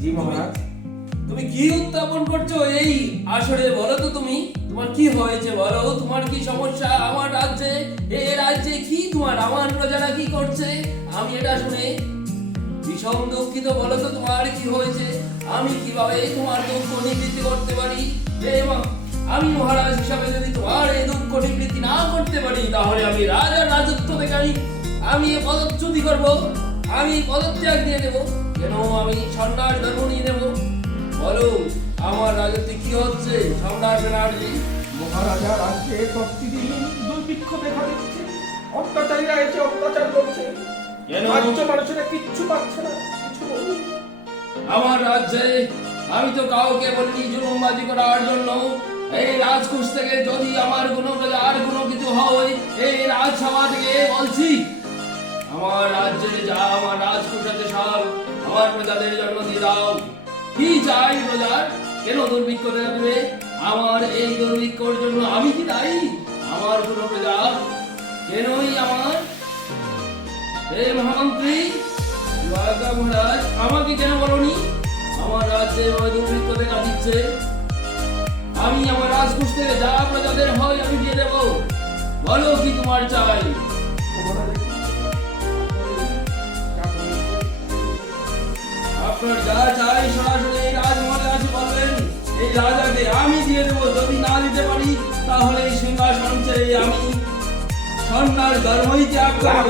জি মহারাজ। তুমি কি উত্থাপন করছ? এই আসরে বলো তো তুমি তোমার কি হয়েছে বলো? তোমার কি সমস্যা? আমার রাজ্যে এই রাজ্যে কি তোমার? আমার প্রজারা কি করছে? আমি এটা শুনে ভীষণ দুঃখিত বলো তো তোমার কি হয়েছে? আমি কীভাবে তোমার দুঃখ নিবৃত্তি করতে পারি? মা, আমি মহারাজ হিসাবে যদি তোমার এই দুঃখ নিবৃত্তি না করতে পারি তাহলে আমি রাজার রাজত্ব থেকে আমি আমি এ পদচ্যুতি করব। আমি পদত্যাগ দিয়ে দেবো। কেন আমি সন্ন্যাস ধর্ম নিয়ে নেব? বলো আমার রাজত্বে কি হচ্ছে? সম্রাট ব্যানার্জি মহারাজা রাজ্যে প্রতিদিন দুর্ভিক্ষ দেখা দিচ্ছে অত্যাচারীরা এসে অত্যাচার করছে। কেন? রাজ্য মানুষেরা কিচ্ছু পাচ্ছে না কিছু আমার রাজ্যে আমি তো কাউকে বলিনি জুলুমবাজি করার জন্য। এই রাজকোষ থেকে যদি আমার কোনো আর কোনো কিছু হয় এই রাজসভা থেকে বলছি। আমার রাজ্যে যা আমার রাজকোষ আছে সব আমার প্রজাদের জন্য দিয়ে দাও। কি চাই প্রজার? কেন দুর্ভিক্ষ দেবে? আমার এই দুর্ভিক্ষর জন্য আমি কি দায়ী? আমার কোনো প্রজা, কেনই আমার? হে মহামন্ত্রী রাজা মহারাজ, আমাকে কেন বলনি? আমার রাজ্যে ওই দুর্ভিক্ষ দেখা দিচ্ছে। আমি আমার রাজকুশ থেকে যা প্রজাদের হয় আমি দিয়ে দেবো। বলো কি তোমার চাই? আপনার যা চাই সরাসরি এই রাজমহলে আসে বলবেন এই রাজাকে আমি দিয়ে দেবো, যদি না দিতে পারি, তাহলে এই সিংহাসন ছেড়ে আমি সন্ন্যাস ধর্মই ত্যাগ করব।